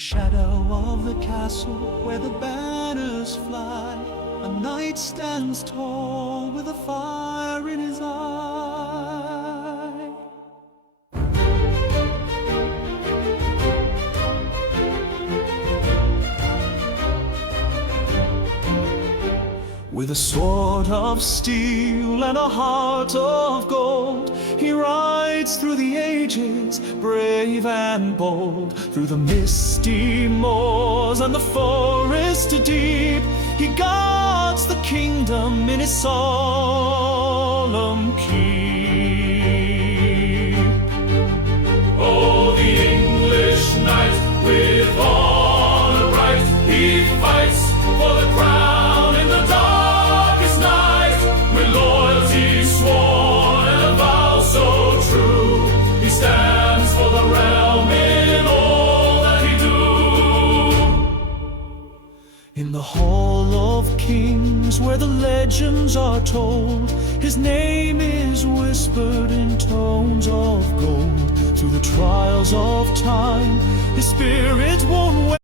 shadow of the castle where the banners fly, a knight stands tall with a fire in his eye. With a sword of steel and a heart of gold, he rides through the ages, brave and bold. Through the misty moors and the forest deep, he guards the kingdom in his solemn keep. Oh, the English knight with honor bright, he fights for the crown in the darkest night. With loyalty sworn and a vow so true, he stands for the realm in all that he do. In the Hall of Kings, where the legends are told, his name is whispered in tones of gold. Through the trials of time, his spirit won't